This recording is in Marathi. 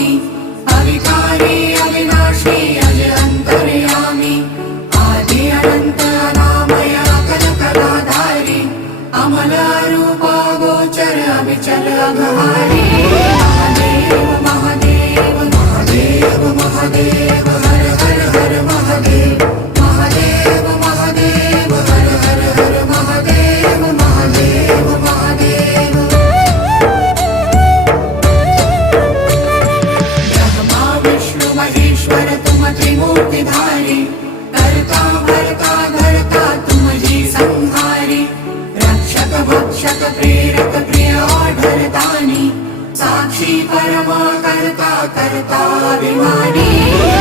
स्वामी अविकारी अविनाशी अज अंतर्यामी आदि अनंत अनामय अकल कलाधारी अमल रूप गोचर अविचल अघहारी महादेव महादेव महादेव महादेव हर हर हर महादेव महादेव महादेव हर हर हर महादेव महादेव महादेव ब्रह्मा विष्णु महेश्वर तुम त्रिमूर्तिधारी कर्ता भर्ता धर्ता तुम जी संहारी रक्षक भक्षक प्रेरक प्रिय आढरतानी साक्षी परमा कर्ता कर्ता अभिमानी